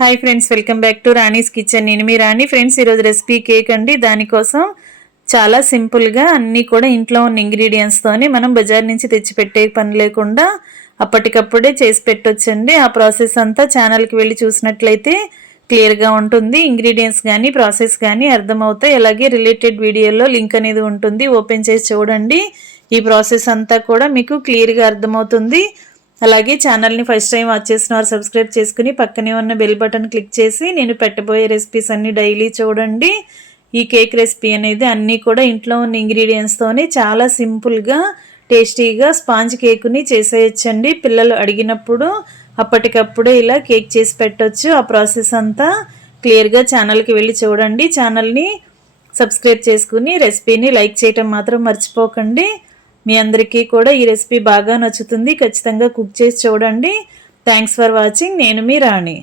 Hi friends, welcome back to Rani's kitchen. నేను మీ రాణి. Friends, ఈరోజు recipe cake అండి. దానికోసం చాలా సింపుల్గా అన్నీ కూడా ఇంట్లో ఉన్న ఇంగ్రీడియంట్స్తోని మనం బజార్ నుంచి తెచ్చి పెట్టే పని లేకుండా అప్పటికప్పుడే చేసి పెట్టొచ్చండి. ఆ ప్రాసెస్ అంతా ఛానల్కి వెళ్ళి చూసినట్లయితే క్లియర్గా ఉంటుంది. ఇంగ్రీడియంట్స్ కానీ ప్రాసెస్ కానీ అర్థమవుతాయి. అలాగే రిలేటెడ్ వీడియోలో లింక్ అనేది ఉంటుంది, ఓపెన్ చేసి చూడండి. ఈ ప్రాసెస్ అంతా కూడా మీకు క్లియర్గా అర్థమవుతుంది. అలాగే ఛానల్ని ఫస్ట్ టైం వాచ్ చేసిన వారు సబ్స్క్రైబ్ చేసుకుని పక్కనే ఉన్న బెల్ బటన్ క్లిక్ చేసి నేను పెట్టబోయే రెసిపీస్ అన్నీ డైలీ చూడండి. ఈ కేక్ రెసిపీ అనేది అన్నీ కూడా ఇంట్లో ఉన్న ఇంగ్రీడియంట్స్తోనే చాలా సింపుల్గా టేస్టీగా స్పాంజ్ కేకుని చేసేయచ్చండి. పిల్లలు అడిగినప్పుడు అప్పటికప్పుడే ఇలా కేక్ చేసి పెట్టొచ్చు. ఆ ప్రాసెస్ అంతా క్లియర్గా ఛానల్కి వెళ్ళి చూడండి. ఛానల్ని సబ్స్క్రైబ్ చేసుకుని రెసిపీని లైక్ చేయటం మాత్రం మర్చిపోకండి. మీ అందరికీ కూడా ఈ రెసిపీ బాగా నచ్చుతుంది. ఖచ్చితంగా కుక్ చేసి చూడండి. Thanks for watching. నేను మీ రాణి.